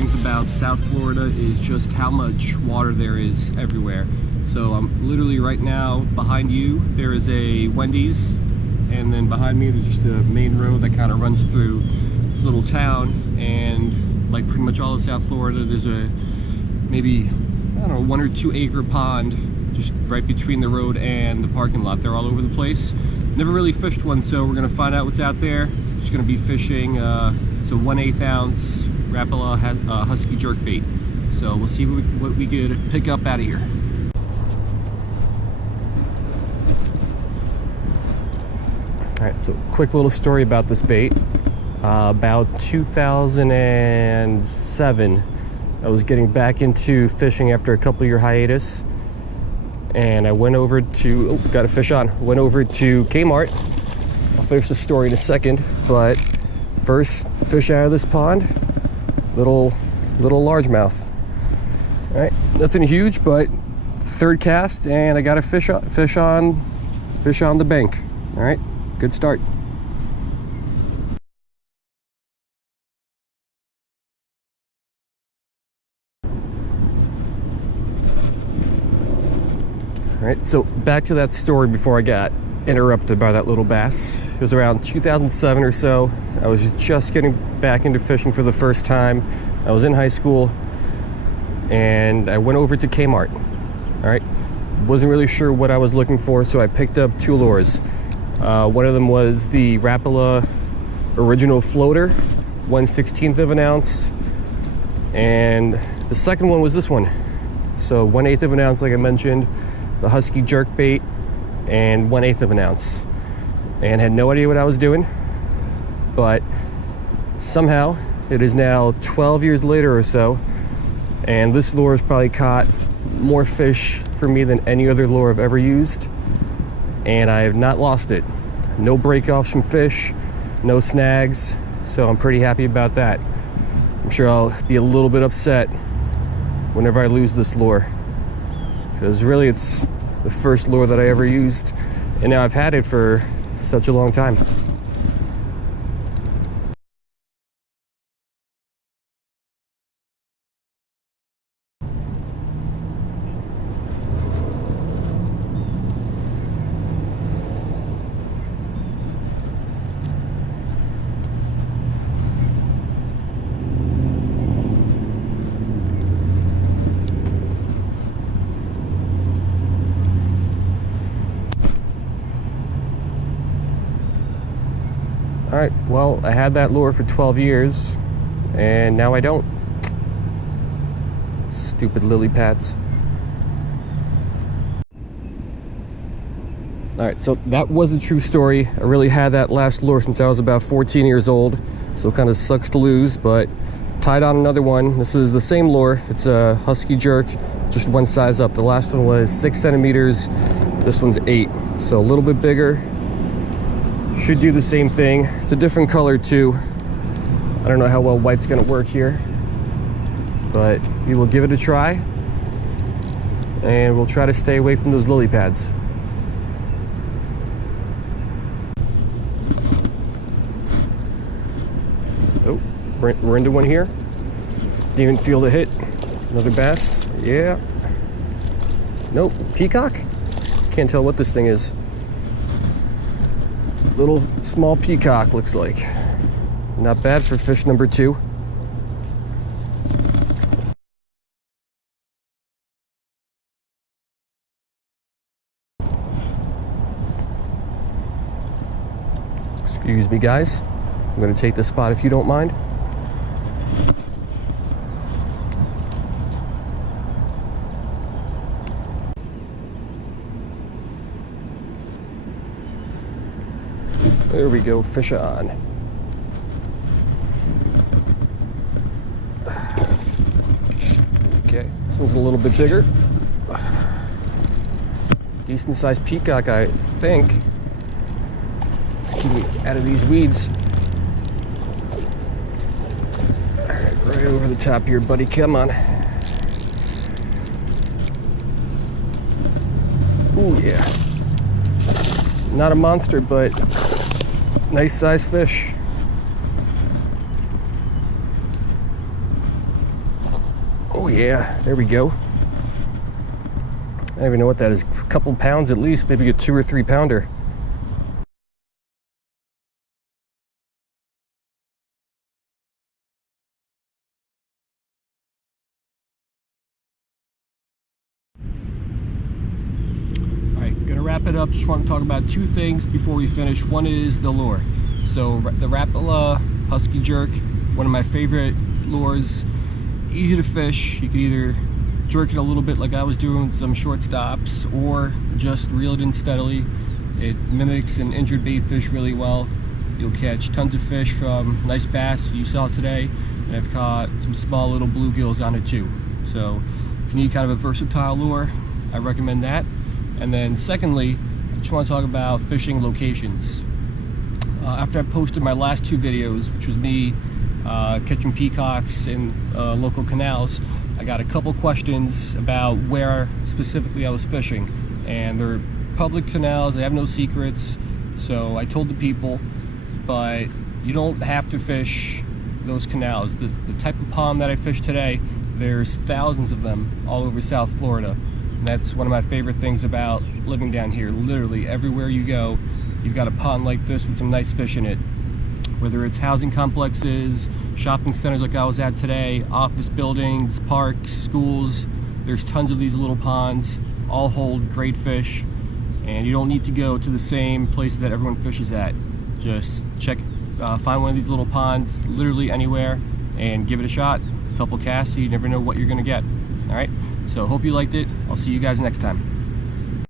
things about South Florida is just how much water there is everywhere. So I'm literally right now behind you, there is a Wendy's, and then behind me there's just a main road that kind of runs through this little town. And like pretty much all of South Florida, there's a maybe, I don't know, 1 or 2 acre pond just right between the road and the parking lot. They're all over the place. Never really fished one, so we're gonna find out what's out there. Just gonna be fishing, it's a 1/8 ounce Rapala Husky Jerkbait. So we'll see what we could pick up out of here. Alright, so quick little story about this bait. About 2007, I was getting back into fishing after a couple year hiatus, and I went over to, got a fish on, went over to Kmart. I'll finish the story in a second, but first fish out of this pond, little largemouth. All right, nothing huge, but third cast, and I got a fish on the bank. All right, good start. All right, so back to that story before I got interrupted by that little bass. It was around 2007 or so. I was just getting back into fishing for the first time. I was in high school, and I went over to Kmart. All right, wasn't really sure what I was looking for, so I picked up 2 lures. One of them was the Rapala original floater, 1/16 of an ounce, and the second one was this one. So 1/8 of an ounce, like I mentioned, the Husky Jerkbait, and 1/8 of an ounce. And had no idea what I was doing, but somehow it is now 12 years later or so, and this lure has probably caught more fish for me than any other lure I've ever used, and I have not lost it. No break-offs from fish, no snags, so I'm pretty happy about that. I'm sure I'll be a little bit upset whenever I lose this lure, because really it's the first lure that I ever used, and now I've had it for such a long time. All right, well, I had that lure for 12 years, and now I don't. Stupid lily pads. All right, so that was a true story. I really had that last lure since I was about 14 years old, so it kind of sucks to lose, but tied on another one. This is the same lure. It's a Husky Jerk, just one size up. The last one was 6 centimeters. This one's 8, so a little bit bigger. Should do the same thing. It's a different color too. I don't know how well white's gonna work here, but we will give it a try, and we'll try to stay away from those lily pads. Oh, we're into one here. Didn't even feel the hit. Another bass. Yeah. Nope. Peacock? Can't tell what this thing is. Little small peacock, looks like. Not bad for fish number 2. Excuse me, guys. I'm gonna take this spot if you don't mind. There we go, fish on. Okay, this one's a little bit bigger. Decent sized peacock, I think. Let's keep me out of these weeds. Alright, right over the top here, buddy, come on. Ooh, yeah. Not a monster, but nice sized fish. Oh yeah, there we go. I don't even know what that is. A couple pounds at least, maybe a 2 or 3 pounder. Gonna wrap it up. Just want to talk about 2 things before we finish. One is the lure. So the Rapala Husky Jerk, one of my favorite lures. Easy to fish. You can either jerk it a little bit like I was doing with some short stops, or just reel it in steadily. It mimics an injured bait fish really well. You'll catch tons of fish from nice bass you saw today, and I've caught some small little bluegills on it too. So if you need kind of a versatile lure, I recommend that. And then secondly, I just want to talk about fishing locations. After I posted my last 2 videos, which was me catching peacocks in local canals, I got a couple questions about where specifically I was fishing. And they're public canals, they have no secrets, so I told the people, but you don't have to fish those canals. The type of pond that I fished today, there's thousands of them all over South Florida. And that's one of my favorite things about living down here. Literally everywhere you go, you've got a pond like this with some nice fish in it. Whether it's housing complexes, shopping centers like I was at today, office buildings, parks, schools, there's tons of these little ponds, all hold great fish. And you don't need to go to the same places that everyone fishes at. Just find one of these little ponds, literally anywhere, and give it a shot. A couple casts, so you never know what you're gonna get. All right? So hope you liked it. I'll see you guys next time.